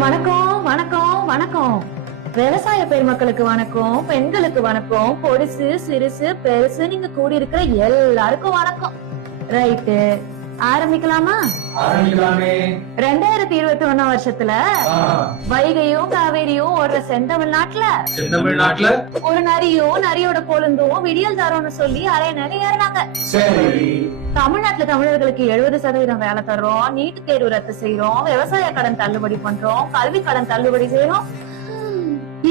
வணக்கம் வணக்கம் வணக்கம். விவசாய பெருமக்களுக்கு வணக்கம், பெண்களுக்கு வணக்கம், பொடிசு சிறுசு பெருசு நீங்க கூடி இருக்கிற எல்லாருக்கும் வணக்கம். ரைட்டு, ஆரம்பிக்கலாமா? 2021 வருஷத்துல வைகையும் காவேரியும் ஒரு செந்தமிழ்நாட்டுல ஒரு நரியும் நரியோட கொழுந்தும் விடியல் தரோன்னு சொல்லி அரை நிலை ஏறினாங்க. தமிழ்நாட்டுல தமிழர்களுக்கு 70% வேலை தர்றோம், நீட்டு தேர்வு ரத்து செய்யறோம், விவசாய கடன் தள்ளுபடி பண்றோம், கல்வி கடன் தள்ளுபடி செய்யறோம்.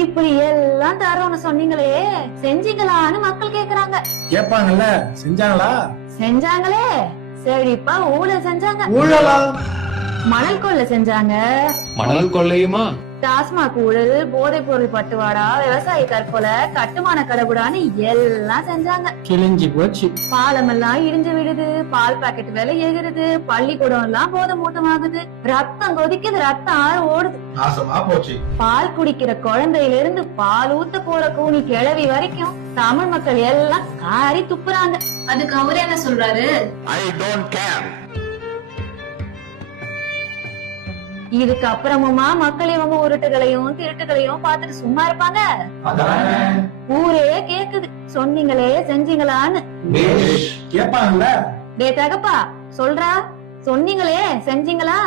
இப்படி எல்லாம் தரோன்னு சொன்னீங்களே, செஞ்சீங்களான்னு மக்கள் கேக்குறாங்க. கேட்பாங்கல்ல, செஞ்சாங்களே. செழிப்பா ஊழல் செஞ்சாங்க. மணல் கொள்ளை செஞ்சாங்க. மணல் கொள்ளையுமா? டாஸ்மாக் ஊழல், போதைப் பொருள் பட்டுவாடா, விவசாய தற்கொலை, கட்டுமான கடவுடான்னு எல்லாம் செஞ்சாங்க. கிழிஞ்சு போச்சு. பாலம் எல்லாம் இடிஞ்சு விடுது, பால் பாக்கெட் விலை ஏறுது, பள்ளிக்கூடம் எல்லாம் போதை மூட்டமாகுது, ரத்தம் கொதிக்குது, ரத்தம் ஆறு ஓடுது. நாசமா போச்சு. பால் குடிக்கிற குழந்தையில இருந்து பால் ஊத்த போற கூனி கிழவி வரைக்கும் தமிழ் மக்கள் எல்லாம் காரி துப்புறாங்க. அதுக்கு அவரு என்ன சொல்றாரு? I don't care. இதுக்கு அப்புறமுமா மக்கள் இவங்க உருட்டுகளையும் திருட்டுகளையும் பார்த்துட்டு சும்மா இருப்பாங்க? ஊரே கேக்குது, சொன்னீங்களே செஞ்சீங்களான்னு. கேட்பாங்கல்ல. டே தகப்பா, சொல்றா, சொன்னீங்களே செஞ்சீங்களா?